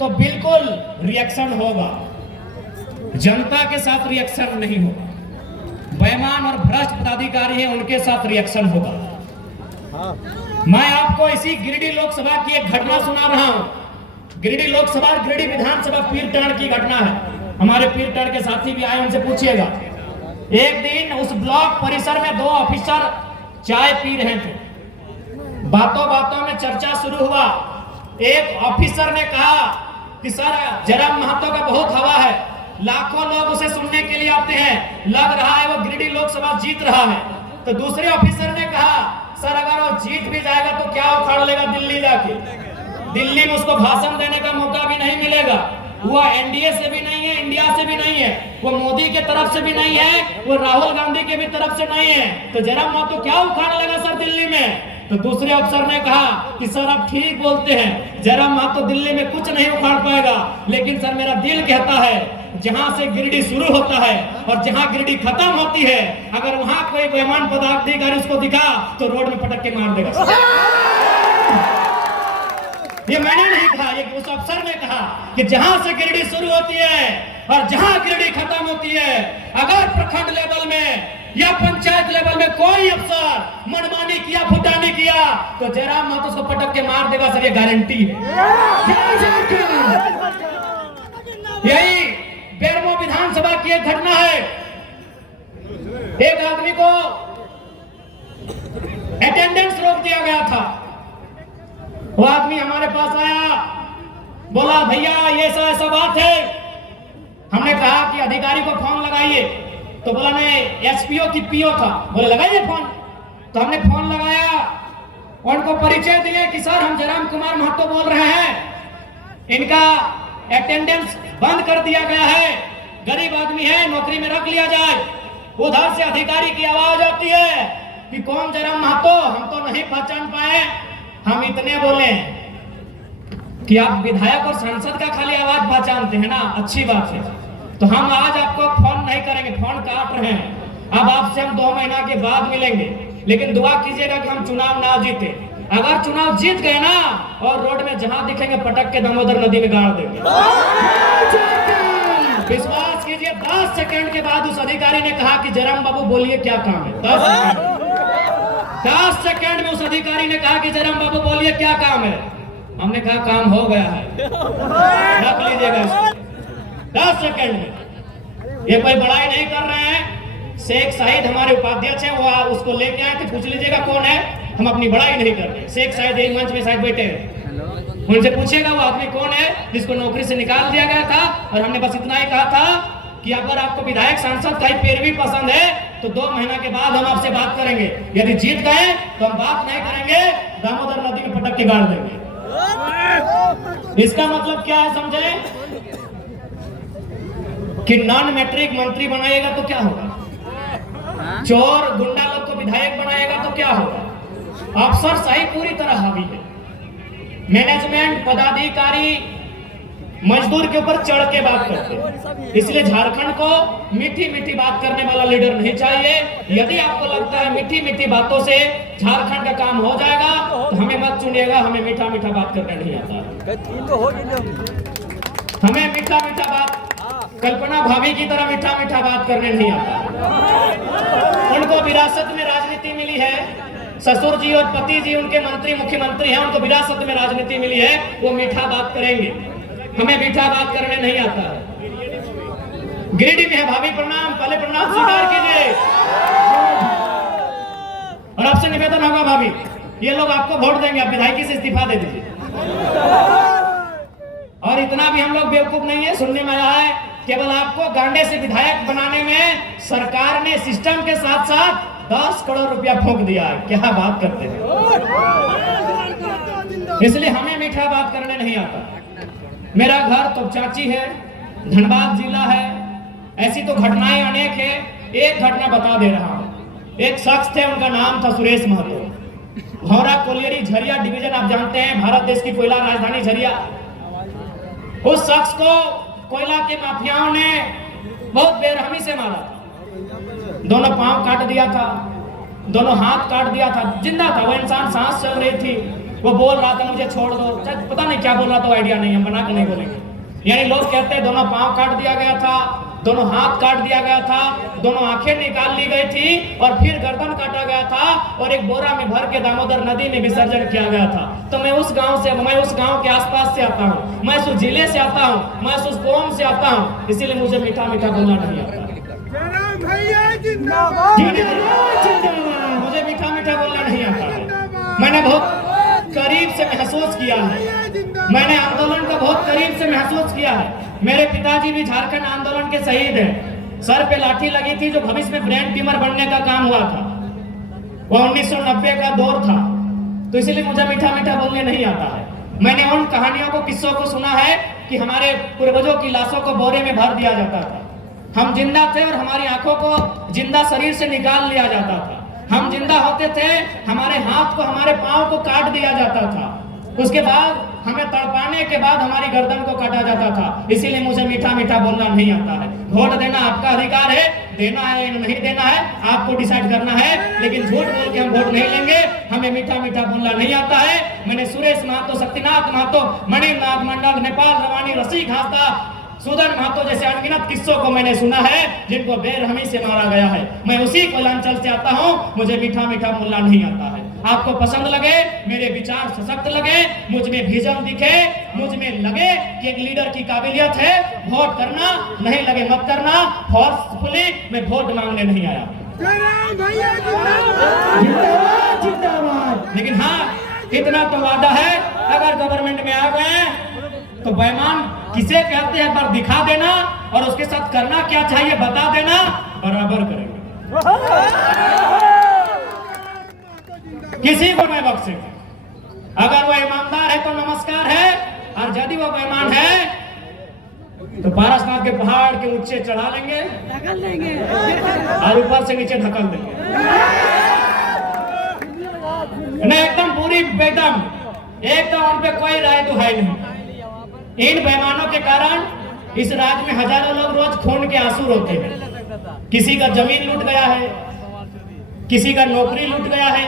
तो बिल्कुल रिएक्शन होगा, जनता के साथ रिएक्शन नहीं होगा। बेईमान और भ्रष्ट पदाधिकारी हैं, उनके साथ रिएक्शन होगा। मैं आपको इसी गिरिडीह लोकसभा की एक घटना सुना रहा हूं। गिरिडीह लोकसभा, गिरिडीह विधानसभा पीरटांड़ की घटना है। हमारे पीरटांड़ के साथी भी आए, उनसे पूछिएगा। एक दिन उस ब्लॉक परिसर में 2 ऑफिसर चाय पी रहे थे। बातों बातों में चर्चा शुरू हुआ। एक ऑफिसर ने कहा कि सर, जयराम महतो का बहुत हवा है, लाखों लोग उसे सुनने के लिए आते हैं, लग रहा है वो गिरिडीह लोकसभा जीत रहा है। तो दूसरे ऑफिसर ने कहा, सर अगर वो जीत भी जाएगा तो क्या उखाड़ लेगा दिल्ली जाके, दिल्ली में उसको भाषण देने का मौका भी नहीं मिलेगा। वो एनडीए से भी नहीं है, इंडिया से भी नहीं है, वो मोदी के तरफ से भी नहीं है, वो राहुल गांधी के भी तरफ से नहीं है, तो जयराम महतो क्या उखाड़ लेगा सर दिल्ली में। तो दूसरे अफसर ने कहा कि सर आप ठीक बोलते हैं, जयराम महतो दिल्ली में कुछ नहीं उखाड़ पाएगा, लेकिन सर मेरा दिल कहता है जहां से गिरिडीह शुरू होता है और जहां गिरिडीह खत्म होती है, अगर वहां कोई बेईमान पदाधिकारी उसको दिखा तो रोड में पटक के मार देगा। ये मैंने नहीं कहा, ये उस अफसर ने कहा कि जहां से गिरिडीह शुरू होती है और जहां गिरिडीह खत्म होती है, अगर प्रखंड लेवल में या पंचायत लेवल में कोई अफसर मनमानी किया, फुटानी किया, तो जयराम महतो उसको पटक के मार देगा सर, ये गारंटी है। यही बेरमो विधानसभा की एक घटना है। एक आदमी को अटेंडेंस रोक दिया गया था। वो आदमी हमारे पास आया, बोला भैया ये ऐसा बात है। हमने कहा कि अधिकारी को फोन लगाइए, तो बोला मैं एसपीओ की पीओ था, बोले लगाइए फोन। तो हमने फोन लगाया, उनको परिचय दिए कि सर हम जयराम कुमार महतो बोल रहे हैं, इनका अटेंडेंस बंद कर दिया गया है, गरीब आदमी है, नौकरी में रख लिया जाए। उधर से अधिकारी की आवाज आती है कि कौन जयराम महतो, हम तो नहीं पहचान पाए। हम इतने बोले कि आप विधायक और सांसद का खाली आवाज पहचानते हैं ना, अच्छी बात है, तो हम आज आपको फोन नहीं करेंगे, फोन काट रहे हैं। अब आपसे हम 2 महीना के बाद मिलेंगे, लेकिन दुआ कीजिएगा कि हम चुनाव ना जीते। अगर चुनाव जीत गए ना, और रोड में जहां दिखेंगे पटक के दामोदर नदी में गाड़ देंगे। विश्वास कीजिए, 10 सेकंड के बाद उस अधिकारी ने कहा कि जयराम बाबू बोलिए क्या काम है। 10 सेकंड में उस अधिकारी ने कहा कि जयराम बाबू बोलिए क्या काम है। हमने कहा काम हो गया है, रख लीजिएगा इसको। 10 सेकंड में। ये कोई बड़ाई नहीं कर रहे हैं। शेख शाहिद हमारे उपाध्यक्ष हैं, वो उसको लेके आए थे, पूछ लीजिएगा कौन है। हम अपनी बड़ाई नहीं कर रहे। शेख शाहिद एक मंच में शायद बैठे हैं, उनसे पूछेगा वो आदमी कौन है जिसको नौकरी से निकाल दिया गया था। और हमने बस इतना ही कहा था कि अगर आपको विधायक सांसद का ही पैरवी पसंद है तो 2 महीना के बाद हम आपसे बात करेंगे। यदि जीत गए तो हम बात नहीं करेंगे, दामोदर नदी में पटक के गाड़ देंगे। इसका मतलब क्या है समझे कि नॉन मैट्रिक मंत्री बनाएगा तो क्या होगा, चोर गुंडा लोग को विधायक बनाएगा तो क्या होगा। अफसरशाही पूरी तरह हावी है। मैनेजमेंट, पदाधिकारी मजदूर के ऊपर चढ़ के बात करते हैं। इसलिए झारखंड को मीठी मीठी बात करने वाला लीडर नहीं चाहिए। यदि आपको लगता है मीठी मीठी बातों से झारखंड का काम हो जाएगा तो हमें मत चुनिएगा। हमें मीठा मीठा बात करने नहीं आता। हमें मीठा मीठा बात कल्पना भाभी की तरह मीठा मीठा बात करने नहीं आता। उनको विरासत में राजनीति मिली है, ससुर जी और पति जी उनके मंत्री मुख्यमंत्री हैं, उनको विरासत में राजनीति मिली है, वो मीठा बात करेंगे। हमें मीठा बात करने नहीं आता है। गिरिडीह में है भाभी, प्रणाम, पहले प्रणाम स्वीकार कीजिए। और आपसे निवेदन होगा भाभी, ये लोग आपको वोट देंगे, आप विधायकी से इस्तीफा दे दीजिए। और इतना भी हम लोग बेवकूफ नहीं है। सुनने में आया है केवल आपको गांडे से विधायक बनाने में सरकार ने सिस्टम के साथ साथ 10 करोड़ रुपया फूंक दिया है। क्या बात करते हैं। इसलिए हमें मीठा बात करने नहीं आता। मेरा घर तो चाची है, धनबाद जिला है। ऐसी तो घटनाएं अनेक है। एक घटना बता दे रहा हूं। एक शख्स थे, उनका नाम था सुरेश महतो। भौरा कोलियरी झरिया डिवीजन आप जानते हैं, भारत देश की कोयला राजधानी झरिया। उस शख्स को कोयला के माफियाओं ने बहुत बेरहमी से मारा। दोनों पांव काट दिया था, दोनों हाथ काट दिया था, जिंदा था वो इंसान, सांस चल रही थी। वो बोल रहा था मुझे छोड़ दो, पता नहीं क्या बोल रहा था, आइडिया नहीं, हम बना के नहीं बोलेंगे। यानी लोग कहते हैं दोनों पांव काट दिया गया था, दोनों हाथ काट दिया गया था, दोनों आंखें निकाल ली गई थी और फिर गर्दन काटा गया था और एक बोरा में भर के दामोदर नदी में विसर्जन किया गया था। तो मैं उस गांव के आसपास से आता हूँ, मैं उस जिले से आता हूँ, मैं उस कौम से आता हूँ, इसीलिए मुझे मीठा मीठा बोलना नहीं आता। मुझे मीठा मीठा बोलना नहीं आता है। मैंने बहुत करीब से महसूस किया है, मैंने आंदोलन को बहुत करीब से महसूस किया है। मेरे पिताजी भी झारखंड आंदोलन के शहीद हैं। सर पे लाठी लगी थी, जो भविष्य में ब्रेन ट्यूमर बनने का काम हुआ था, वो 1990 का दौर था। तो इसलिए मुझे मीठा मीठा बोलने नहीं आता है। मैंने उन कहानियों को, किस्सों को सुना है कि हमारे पूर्वजों की लाशों को बोरे में भर दिया जाता था, हम जिंदा थे और हमारी आंखों को जिंदा शरीर से निकाल लिया जाता था, हम जिंदा होते थे, हमारे हाथ को, हमारे पांव को काट दिया जाता था, उसके बाद हमें तड़पाने के बाद हमारी गर्दन को काटा जाता था। इसीलिए मुझे मीठा मीठा बोलना नहीं आता है। वोट देना आपका अधिकार है, देना है या नहीं देना है आपको डिसाइड करना है, लेकिन झूठ बोल के हम वोट नहीं लेंगे। हमें मीठा मीठा बोलना नहीं आता है। मैंने सुरेश महतो, शक्तिनाथ महतो, मणिनाथ मंडल, नेपाल रवानी, रसिक हास्ता, सुदन महतो जैसे अनगिनत किस्सों को मैंने सुना है, जिनको बेरहमी से मारा गया है। मैं उसी कोलांचल से आता हूँ, मुझे मीठा मीठा बोलना नहीं आता है। आपको पसंद लगे, मेरे विचार सशक्त लगे, मुझ में विजन दिखे, मुझ में लगे कि एक लीडर की काबिलियत है, वोट करना, नहीं लगे मत करना। फोर्सफुली मैं वोट मांगने नहीं आया, लेकिन हाँ इतना तो वादा है, अगर गवर्नमेंट में आ गए तो बेईमान किसे कहते हैं पर दिखा देना और उसके साथ करना क्या चाहिए बता देना, बराबर करेंगे, किसी को नहीं बख्शेंगे। अगर वो ईमानदार है तो नमस्कार है, और यदि वो बेईमान है तो पारसनाथ के पहाड़ के ऊंचे चढ़ा लेंगे, ढकल देंगे और ऊपर से नीचे ढकल देंगे। नहीं, एकदम पूरी एकदम उन पे कोई राय तो है नहीं। इन बेईमानों के कारण इस राज्य में हजारों लोग रोज खून के आंसू रोते हैं। किसी का जमीन लूट गया है, किसी का नौकरी लूट गया है,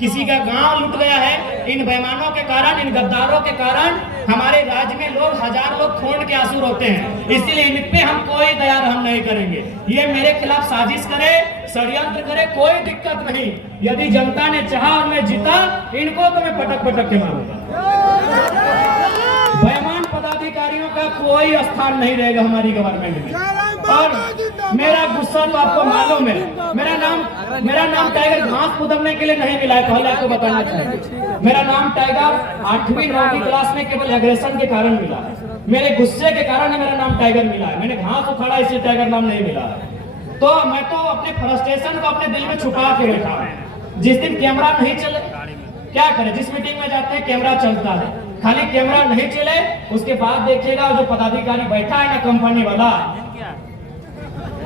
किसी का गांव लूट गया है। इन बेईमानों के कारण, इन गद्दारों के कारण हमारे राज्य में लोग, हजार लोग खून के आंसू रोते हैं। इसलिए इन पे हम कोई दया रहम नहीं करेंगे। ये मेरे खिलाफ साजिश करे, षड्यंत्र करे, कोई दिक्कत नहीं। यदि जनता ने चाहा और मैं जीता, इनको तो मैं पटक पटक के मारूंगा। बेईमान पदाधिकारियों का कोई स्थान नहीं रहेगा हमारी गवर्नमेंट में। और मेरा गुस्सा तो आपको मालूम है, मेरा नाम टाइगर घास उदमने के लिए नहीं मिला है, पहले आपको बताना चाहिए। मेरा नाम टाइगर 8वीं 9वीं क्लास में केवल एग्रेशन के कारण मिला है, मेरे गुस्से के कारण मेरा नाम टाइगर मिला है। मैंने घास उखाड़ा इसलिए टाइगर नाम नहीं मिला है। तो मैं तो अपने फ्रस्ट्रेशन को अपने दिल में छुपा के बैठा हूं। जिस दिन कैमरा नहीं चले, क्या करें, जिस मीटिंग में जाते हैं कैमरा चलता है, खाली कैमरा नहीं चले उसके बाद देखिएगा जो पदाधिकारी बैठा है ना कंपनी वाला,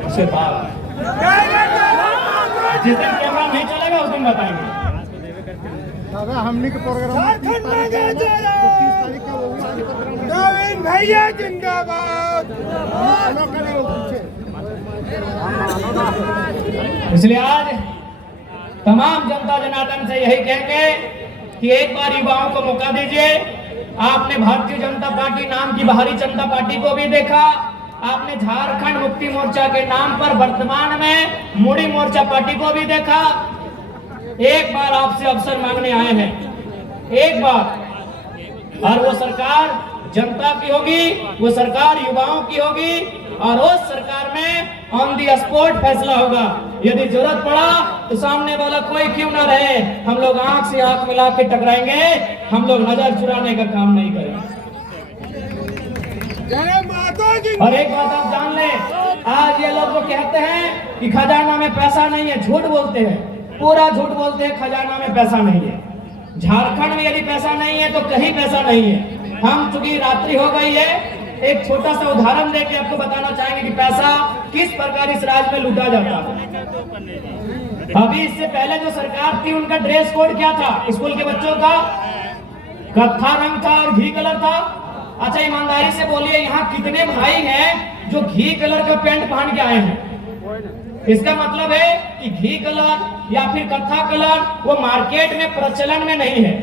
उसे बात जिस दिन कैमरा नहीं चलेगा उस दिन बताएंगे। हमने के प्रोग्राम भैया जिंदाबाद। इसलिए आज तमाम जनता जनार्दन से यही कहेंगे कि एक बार युवाओं को मौका दीजिए। आपने भारतीय जनता पार्टी नाम की बाहरी जनता पार्टी को भी देखा, आपने झारखंड मुक्ति मोर्चा के नाम पर वर्तमान में मुड़ी मोर्चा पार्टी को भी देखा। एक बार आपसे अवसर मांगने आए हैं, एक बार, और वो सरकार जनता की होगी, वो सरकार युवाओं की होगी, और उस सरकार में ऑन दी स्पॉट फैसला होगा। यदि जरूरत पड़ा तो सामने वाला कोई क्यों ना रहे, हम लोग आंख से आंख मिला के टकराएंगे, हम लोग नजर चुराने का काम नहीं करेंगे। और एक बात आप जान लें, आज ये लोग जो कहते हैं कि खजाना में पैसा नहीं है, झूठ बोलते हैं, पूरा झूठ बोलते हैं। खजाना में पैसा नहीं है, झारखंड में यदि पैसा नहीं है तो कहीं पैसा नहीं है। हम चूंकि रात्रि हो गई है, एक छोटा सा उदाहरण देके आपको बताना चाहेंगे कि पैसा किस प्रकार इस राज्य में लूटा जाता है। अभी इससे पहले जो सरकार थी उनका ड्रेस कोड क्या था, स्कूल के बच्चों का कत्था रंग था और घी कलर था। अच्छा ईमानदारी से बोलिए, यहाँ कितने भाई हैं जो घी कलर का पैंट पहन के आए हैं? इसका मतलब है कि घी कलर या फिर कत्था कलर वो मार्केट में प्रचलन में नहीं है,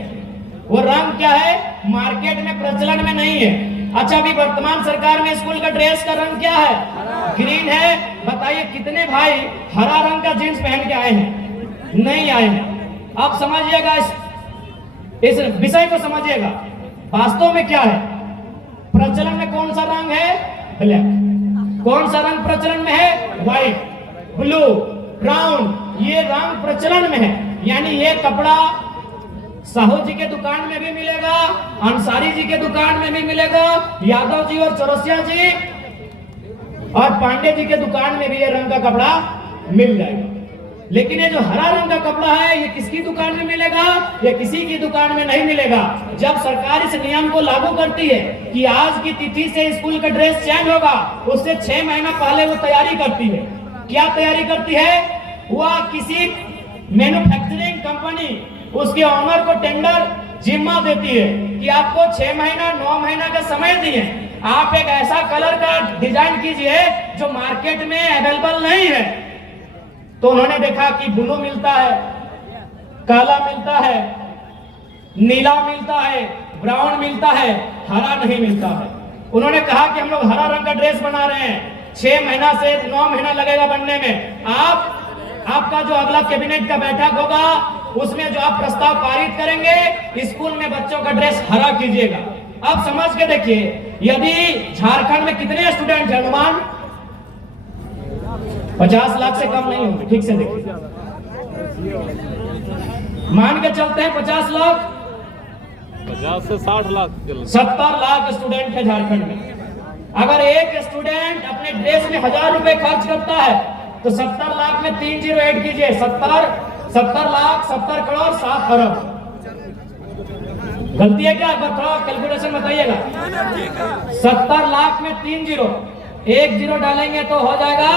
वो रंग क्या है, मार्केट में प्रचलन में नहीं है। अच्छा, अभी वर्तमान सरकार में स्कूल का ड्रेस का रंग क्या है, ग्रीन है। बताइए कितने भाई हरा रंग का जींस पहन के आए हैं? नहीं आए हैं। आप समझिएगा, इस विषय को समझिएगा। वास्तव में क्या है, प्रचलन में कौन सा रंग है, ब्लैक। कौन सा रंग प्रचलन में है, व्हाइट, ब्लू, ब्राउन, ये रंग प्रचलन में है। यानी ये कपड़ा साहू जी के दुकान में भी मिलेगा, अंसारी जी के दुकान में भी मिलेगा, यादव जी और चौरसिया जी और पांडे जी के दुकान में भी ये रंग का कपड़ा मिल जाएगा। लेकिन ये जो हरा रंग का कपड़ा है, ये किसकी दुकान में मिलेगा, ये किसी की दुकान में नहीं मिलेगा। जब सरकार इस नियम को लागू करती है कि आज की तिथि से स्कूल का ड्रेस चेंज होगा, उससे 6 महीना पहले वो तैयारी करती है। क्या तैयारी करती है, वह किसी मैन्युफैक्चरिंग कंपनी उसके ऑनर को टेंडर जिम्मा देती है कि आपको 6 महीना 9 महीना का समय दिए, आप एक ऐसा कलर का डिजाइन कीजिए जो मार्केट में अवेलेबल नहीं है। तो उन्होंने देखा कि ब्लू मिलता है, काला मिलता है, नीला मिलता है, ब्राउन मिलता है, हरा नहीं मिलता है। उन्होंने कहा कि हम लोग हरा रंग का ड्रेस बना रहे हैं, 6 महीना से 9 महीना लगेगा बनने में। आपका जो अगला कैबिनेट का बैठक होगा, उसमें जो आप प्रस्ताव पारित करेंगे, स्कूल में बच्चों का ड्रेस हरा कीजिएगा। अब समझ के देखिए, यदि झारखंड में कितने स्टूडेंट हैं, अनुमान 50 लाख से कम नहीं होंगे। ठीक से देखिए, मान के चलते हैं 50 लाख, 50 से 60 लाख, 70 लाख स्टूडेंट है झारखंड में। अगर एक स्टूडेंट अपने ड्रेस में 1000 रुपए खर्च करता है, तो 70 लाख में 3 जीरो ऐड कीजिए, 70 लाख 70 करोड़ 7 अरब। गलती है क्या, थोड़ा कैलकुलेशन बताइएगा। 70 लाख में 3 जीरो, एक जीरो डालेंगे तो हो जाएगा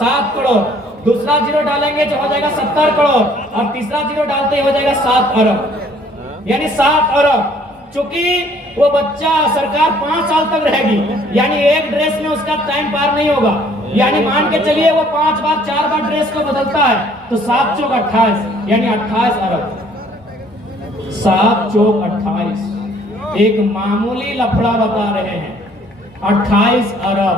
7 करोड़, दूसरा जीरो डालेंगे तो हो जाएगा 70 करोड़, और तीसरा जीरो डालते ही हो जाएगा 7 अरब, यानी 7 अरब। चूंकि वो बच्चा सरकार 5 साल तक रहेगी, यानी एक ड्रेस में उसका टाइम पार नहीं होगा। यानी मान के चलिए वो 5 बार 4 बार ड्रेस को बदलता है, तो 7 चौक 28, यानी 28 अरब। 7 चौक 28, एक मामूली लफड़ा बता रहे हैं। 28 अरब,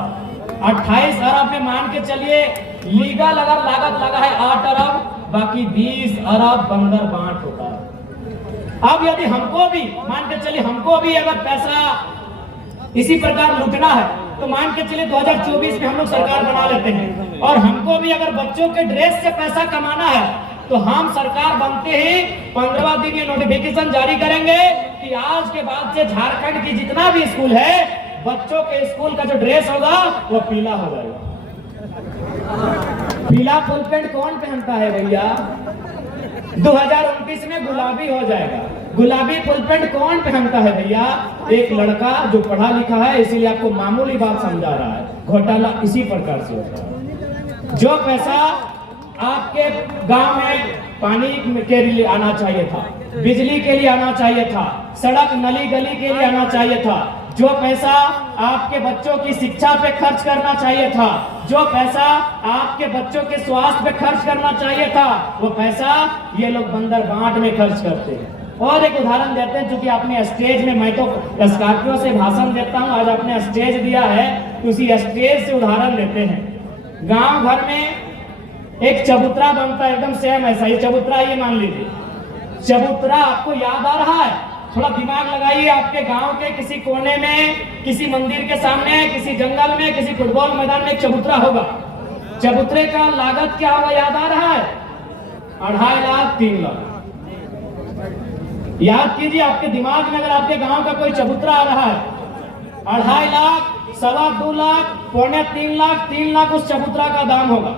28 अरब में मान के चलिए लीगल अगर लागत लगा है 8 अरब, बाकी 20 अरब बंदर बांट होता है। अब यदि हमको भी मान के चलिए, हमको भी अगर पैसा इसी प्रकार लूटना है, तो मान के चलिए 2024 में हम लोग सरकार बना लेते हैं, और हमको भी अगर बच्चों के ड्रेस से पैसा कमाना है, तो हम सरकार बनते ही 15वां दिन ये नोटिफिकेशन जारी करेंगे कि आज के बाद से झारखंड की जितना भी स्कूल है, बच्चों के स्कूल का जो ड्रेस होगा वो पीला हो जाएगा। पीला फुल पैंट कौन पहनता है भैया? 2029 में गुलाबी हो जाएगा। गुलाबी फुल पैंट कौन पहनता है भैया? एक लड़का जो पढ़ा लिखा है, इसीलिए आपको मामूली बात समझा रहा है। घोटाला इसी प्रकार से होता है। जो पैसा आपके गांव में पानी के लिए आना चाहिए था, बिजली के लिए आना चाहिए था, सड़क नली गली के लिए आना चाहिए था, जो पैसा आपके बच्चों की शिक्षा पे खर्च करना चाहिए था, जो पैसा आपके बच्चों के स्वास्थ्य पे खर्च करना चाहिए था, वो पैसा ये लोग बंदर बांट में खर्च करते हैं। और एक उदाहरण देते हैं, क्योंकि आपने स्टेज में, मैं तो स्कॉर्पियो से भाषण देता हूँ, आज आपने स्टेज दिया है, तो उसी स्टेज से उदाहरण देते हैं। गांव भर में एक चबूतरा बनता है, एकदम सेम ऐसा ही चबूतरा, ये मान लीजिए चबूतरा आपको याद आ रहा है? थोड़ा दिमाग लगाइए, आपके गांव के किसी कोने में, किसी मंदिर के सामने, किसी जंगल में, किसी फुटबॉल मैदान में एक चबूतरा होगा। चबूतरे का लागत क्या होगा, याद आ रहा है? 2.5 लाख 3 लाख। याद कीजिए, आपके दिमाग में अगर आपके गांव का कोई चबूतरा आ रहा है, 2.5 लाख, 2.25 लाख, 2.25 लाख, 3 लाख उस चबूतरा का दाम होगा।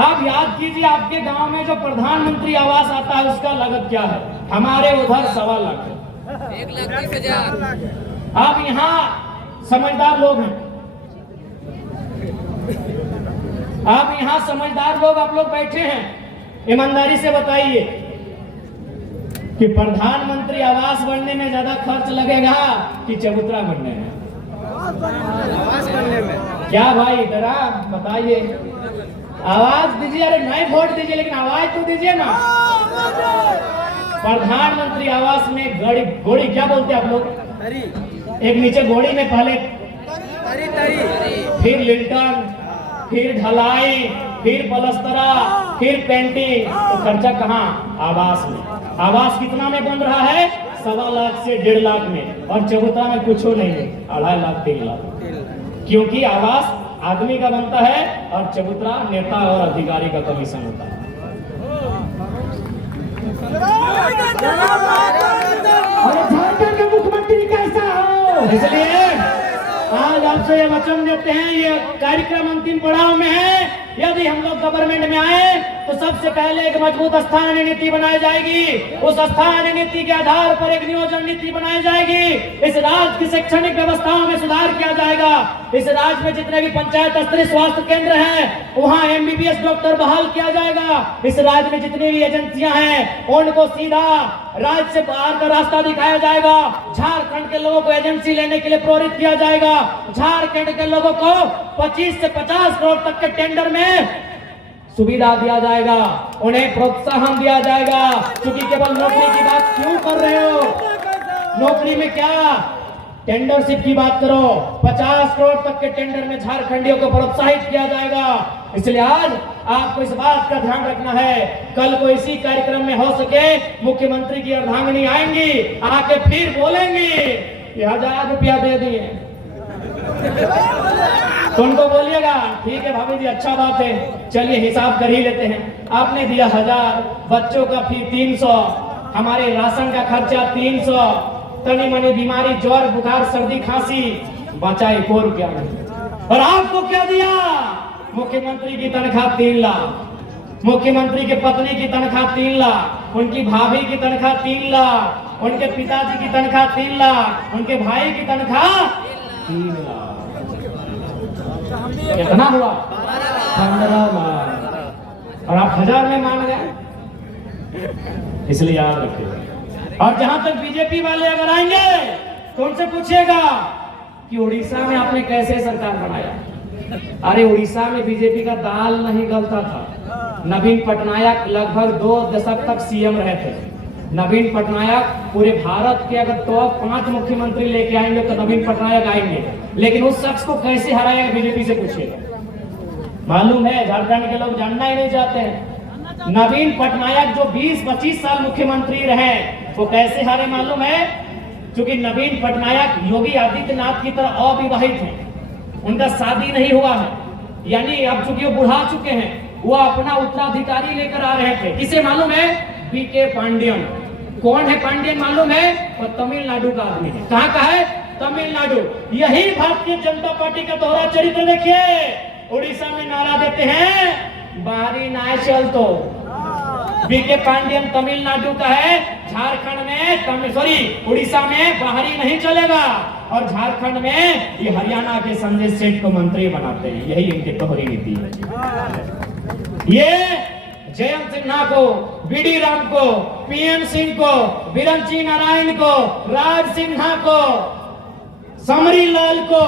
आप याद कीजिए, आपके गांव में जो प्रधानमंत्री आवास आता है, उसका लागत क्या है? हमारे उधर 2.25 लाख है, 1,30,000। आप यहाँ समझदार लोग हैं, आप यहाँ समझदार लोग, आप लोग बैठे हैं, ईमानदारी से बताइए कि प्रधानमंत्री आवास बनने में ज्यादा खर्च लगेगा कि चबूतरा बनने में? आवास बनने में। क्या भाई, इधर आप बताइए, आवाज दीजिए। अरे नहीं वोट दीजिए, लेकिन आवाज तो दीजिए ना। प्रधानमंत्री आवास में गोड़ी क्या बोलते हैं आप लोग? एक नीचे गोड़ी में पहले फिर लिंटन, फिर ढलाई, फिर पलस्तरा, फिर पेंटिंग। तो खर्चा कहाँ? आवास में। आवास कितना में बन रहा है? 1.25 लाख से 1.5 लाख में, और चबूतरा में कुछ नहीं है, 2.5 लाख 3 लाख। क्योंकि आवास आदमी का बनता है और चबूतरा नेता और अधिकारी का कमीशन होता है। अरे झारखंड के मुख्यमंत्री कैसा हो? इसलिए आज आपसे ये वचन देते हैं, ये कार्यक्रम अंतिम पड़ाव में है। यदि हम लोग गवर्नमेंट में आए तो सबसे पहले एक मजबूत स्थानीय नीति बनाई जाएगी। उस स्थानीय नीति के आधार पर एक नियोजन नीति बनाई जाएगी। इस राज्य की शैक्षणिक व्यवस्थाओं में सुधार किया जाएगा। इस राज्य में जितने भी पंचायत स्तरीय स्वास्थ्य केंद्र हैं, वहां MBBS डॉक्टर बहाल किया जाएगा। इस राज्य में जितनी भी एजेंसियां हैं, उनको सीधा राज्य से बाहर का रास्ता दिखाया जाएगा। झारखंड के लोगों को एजेंसी लेने के लिए प्रेरित किया जाएगा। झारखंड के लोगों को 25 से 50 करोड़ तक के टेंडर में सुविधा दिया जाएगा, उन्हें प्रोत्साहन दिया जाएगा। क्योंकि केवल नौकरी की बात क्यों कर रहे हो? नौकरी में क्या, टेंडरशिप की बात करो। 50 करोड़ तक के टेंडर में झारखंडियों को प्रोत्साहित किया जाएगा। इसलिए आज आपको इस बात का ध्यान रखना है, कल को इसी कार्यक्रम में हो सके मुख्यमंत्री की अर्धांगिनी आएंगी, आके फिर बोलेंगी कि 1000 रुपया दे दिए। तो उनको बोलिएगा ठीक है भाभी जी, अच्छा बात है, चलिए हिसाब कर ही लेते हैं। आपने दिया 1000, बच्चों का फी 300, हमारे राशन का खर्चा 300, तनी मनी बीमारी, ज्वर बुखार सर्दी खांसी, बचा 1 रुपया नहीं। और आपको क्या दिया? मुख्यमंत्री की तनख्वाह 3 लाख, मुख्यमंत्री के पत्नी की तनख्वाह 3 लाख, उनकी भाभी की तनख्वाह 3 लाख, उनके पिताजी की तनख्वाह 3 लाख, उनके भाई की तनख्वाह 3 लाख। कितना हुआ? 15 लाख। और आप 1000 में मान गए। इसलिए याद रखिए। और जहां तक बीजेपी वाले अगर आएंगे तो उनसे पूछिएगा कि उड़ीसा में आपने कैसे सरकार बनाया। अरे उड़ीसा में बीजेपी का दाल नहीं गलता था। नवीन पटनायक लगभग 2 दशक तक सीएम रहे थे। नवीन पटनायक पूरे भारत के अगर टॉप 5 मुख्यमंत्री लेके आएंगे तो नवीन पटनायक आएंगे, लेकिन उस शख्स को कैसे हराया बीजेपी से पूछिएगा। मालूम है, झारखंड के लोग जानना ही नहीं चाहते हैं। नवीन पटनायक जो 20-25 साल मुख्यमंत्री रहे, वो कैसे हारे मालूम है? क्योंकि नवीन पटनायक योगी आदित्यनाथ की तरह अविवाहित हैं, उनका शादी नहीं हुआ है, यानी अब चूंकि वो बुढ़ा चुके हैं, वो अपना उत्तराधिकारी लेकर आ रहे थे। किसे मालूम है? बीके पांडियन। कौन है पांडियन मालूम है? वो तमिलनाडु का आदमी है। कहाँ का है? तमिलनाडु। यही भारतीय जनता पार्टी का दोहरा चरित्र देखिए। उड़ीसा में नारा देते हैं बाहरी ना चल, तो बीके पांडियन तमिलनाडु का है, झारखंड में उड़ीसा में बाहरी नहीं चलेगा, और झारखंड में ये हरियाणा के संजय सेठ को मंत्री बनाते हैं। यही इनकी दोहरी नीति है। ये जयंत सिन्हा को, बीडी राम को, पीएन सिंह को, बिरंची नारायण को, राज सिन्हा को, समरी लाल को,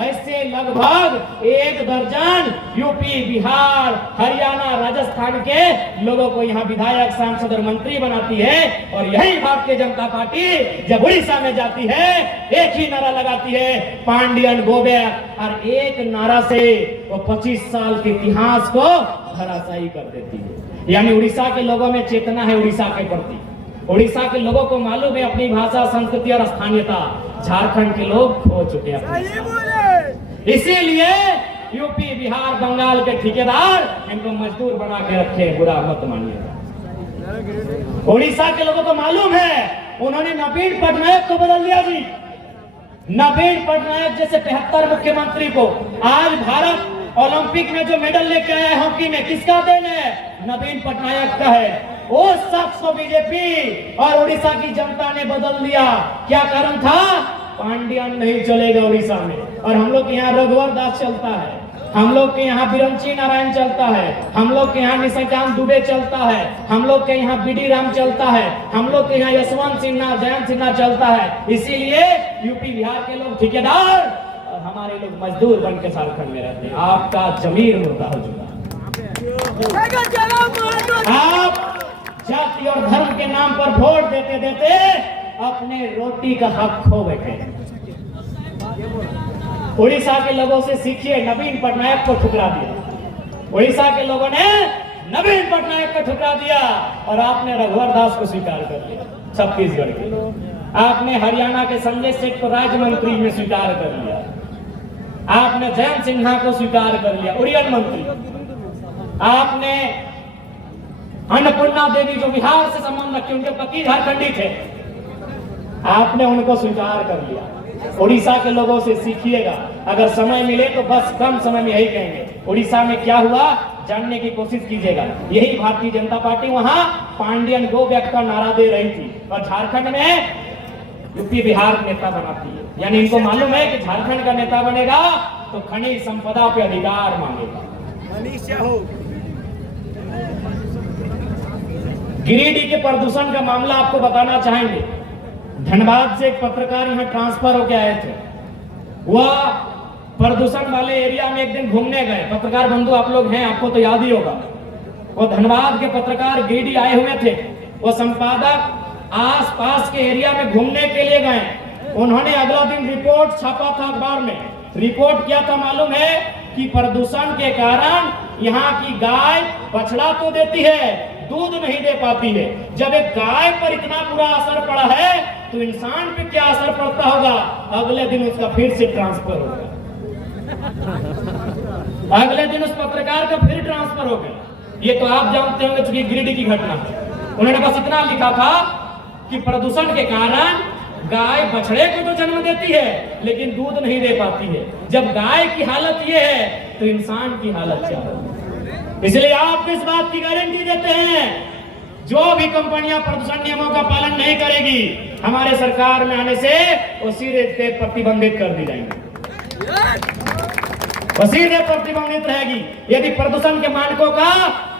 ऐसे लगभग 1 दर्जन यूपी, बिहार, हरियाणा, राजस्थान के लोगों को यहाँ विधायक, सांसद और मंत्री बनाती है। और यही भारतीय जनता पार्टी जब उड़ीसा में जाती है, एक ही नारा लगाती है, पांडियन गो बैक, और एक नारा से वो 25 साल के इतिहास को धराशायी कर देती है। यानी उड़ीसा के लोगों में चेतना है उड़ीसा के प्रति। उड़ीसा के लोगों को मालूम है अपनी भाषा, संस्कृति और स्थानीयता। झारखंड के लोग खो चुके हैं। इसीलिए यूपी, बिहार, बंगाल के ठेकेदार इनको मजदूर बना के रखे। बुरा मत मानिए। उड़ीसा के लोगों को मालूम है, उन्होंने नवीन पटनायक को बदल दिया जी। नवीन पटनायक जैसे 75 मुख्यमंत्री को आज भारत ओलंपिक में जो मेडल लेके आया है हॉकी में, किसका देन है? नवीन पटनायक का है। उस शख्स को बीजेपी और उड़ीसा की जनता ने बदल दिया। क्या कारण था? पांडियन नहीं चलेगा उड़ीसा में, और हम लोग के यहाँ रघुवर दास चलता है, हम लोग के यहाँ बिरंची नारायण चलता है, हम लोग के यहाँ निशाकांत दुबे चलता है, हम लोग के यहाँ बीडी राम चलता है, हम लोग के यहाँ यशवंत सिन्हा, जयंत सिन्हा चलता है। इसीलिए यूपी, बिहार के लोग ठेकेदार, हमारे लोग मजदूर बन के झारखंड में रहते हैं। आपका जमीर मुर्दा हो चुका। आप जाति और धर्म के नाम पर वोट देते देते अपने रोटी का हक खो बैठे। उड़ीसा के लोगों से सीखिए, नवीन पटनायक को ठुकरा दिया। उड़ीसा के लोगों ने नवीन पटनायक को ठुकरा दिया और आपने रघुवर दास को स्वीकार कर लिया छत्तीसगढ़ के। आपने हरियाणा के संजय सेठ को राज्य मंत्री में स्वीकार कर लिया। आपने जयंत सिन्हा को स्वीकार कर लिया उड़ियन मंत्री। आपने अन्नपूर्णा देवी जो बिहार से संबंध रखते, उनके पति झारखंडी थे, आपने उनको स्वीकार कर लिया। उड़ीसा के लोगों से सीखिएगा, अगर समय मिले तो बस कम समय में यही कहेंगे उड़ीसा में क्या हुआ जानने की कोशिश कीजिएगा। यही भारतीय जनता पार्टी वहां पांडियन गो बैक का नारा दे रही थी और झारखंड में यूपी बिहार नेता बनाती है। यानी इनको मालूम है कि झारखंड का नेता बनेगा तो खनिज संपदा पे अधिकार मांगेगा। गिरिडीह के प्रदूषण का मामला आपको बताना चाहेंगे। धनबाद से एक पत्रकार यहाँ ट्रांसफर होके आए थे। वह प्रदूषण वाले एरिया में एक दिन घूमने गए। पत्रकार बंधु आप लोग हैं, आपको तो याद ही होगा। वो धनबाद के पत्रकार गिरिडीह आए हुए थे। वो संपादक आसपास के एरिया में घूमने के लिए गए। उन्होंने अगला दिन रिपोर्ट छापा था अखबार में। रिपोर्ट क्या था मालूम है कि प्रदूषण के कारण यहाँ की गाय बछड़ा तो देती है, दूध नहीं दे पाती है। जब एक गाय पर इतना बुरा असर पड़ा है तो इंसान पे क्या असर पड़ता होगा। अगले दिन उसका फिर से ट्रांसफर हो गया। अगले दिन उस पत्रकार का फिर ट्रांसफर हो गया। ये तो आप जानते होंगे चूंकि गिरिडीह की घटना। उन्होंने बस इतना लिखा था कि प्रदूषण के कारण गाय बछड़े को तो जन्म देती है लेकिन दूध नहीं दे पाती है। जब गाय की हालत ये है तो इंसान की हालत क्या है। इसलिए आप इस बात की गारंटी देते हैं जो भी कंपनियां प्रदूषण नियमों का पालन नहीं करेगी, हमारे सरकार में आने से वो सीधे प्रतिबंधित कर दी जाएंगी, वो सीधे प्रतिबंधित रहेगी। यदि प्रदूषण के मानकों का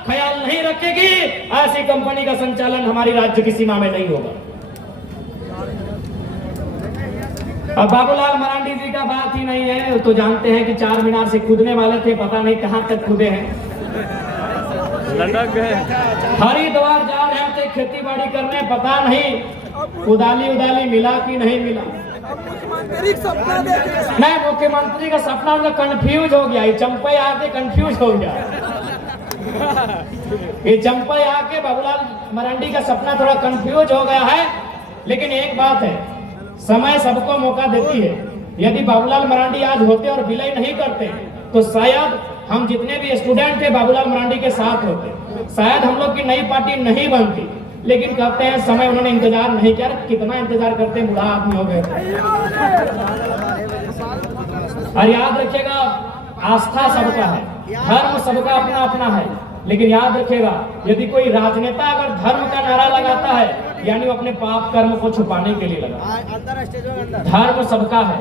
ख्याल नहीं रखेगी, ऐसी कंपनी का संचालन हमारी राज्य की सीमा में नहीं होगा। अब बाबूलाल मरांडी जी का बात ही नहीं है। तो जानते हैं कि 4 मीनार से कूदने वाले थे, पता नहीं कहां तक कूदे हैं। हरिद्वार जा रहे थे खेती बाड़ी करने, पता नहीं उदाली मिला कि नहीं मिला। मैं मुख्यमंत्री का सपना में कंफ्यूज हो गया। ये चंपई आके कंफ्यूज हो गया। ये चंपई आके बाबूलाल मरांडी का सपना थोड़ा कंफ्यूज हो गया है। लेकिन एक बात है, समय सबको मौका देती है। यदि बाबूलाल मरांडी आज होते और विलय नहीं करते तो शायद हम जितने भी स्टूडेंट थे बाबूलाल मरांडी के साथ होते, शायद हम लोग की नई पार्टी नहीं बनती। लेकिन कहते हैं समय उन्होंने इंतजार नहीं किया। कितना इंतजार करते हैं, बूढ़ा आदमी हो गए। और याद रखिएगा, आस्था सबका है, धर्म सबका अपना अपना है। लेकिन याद रखिएगा, यदि कोई राजनेता अगर धर्म का नारा लगाता है यानी वो अपने पाप कर्म को छुपाने के लिए लगा। धर्म सबका है,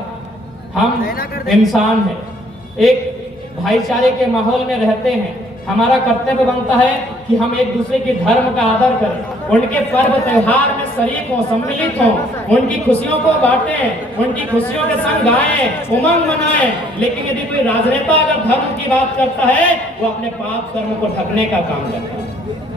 हम इंसान हैं, एक भाईचारे के माहौल में रहते हैं। हमारा कर्तव्य बनता है कि हम एक दूसरे के धर्म का आदर करें, उनके पर्व त्योहार में शरीक हों, सम्मिलित हों, उनकी खुशियों को बांटें, उनकी खुशियों के संग गाएं, उमंग मनाएं। लेकिन यदि कोई राजनेता अगर धर्म की बात करता है, वो अपने पाप कर्म को ढकने का काम करता है।